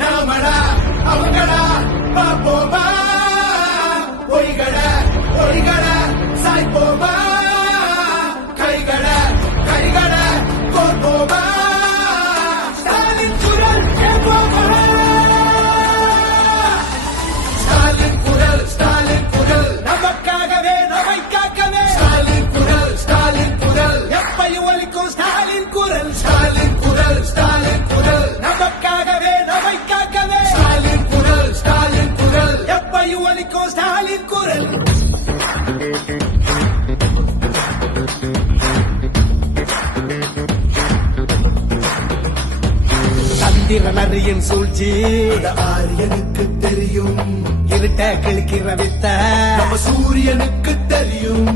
நாமடா அவங்கடா பாப்போமா பொய்கட பொய்கட சாய்ப்போமா கைகட கைகட கோர்ப்போமா ஸ்டாலின் குரல் கேட்போமா ஸ்டாலின் குரல் நமக்காகவே நம்மை காக்கவே ஸ்டாலின் குரல் எப்பையும் ஒலிக்கும் ஸ்டாலின் குரல் நமக்காகவே நம்மை காக்கவே ஸ்டாலின் குரல் எப்பையும் ஒலிக்கும் ஸ்டாலின் குரல் சந்திரனரியின் சூழ்ச்சி ஆரியனுக்கு தெரியும், இருட்ட கிழக்கிற வித்த நம்ம சூரியனுக்கு தெரியும்.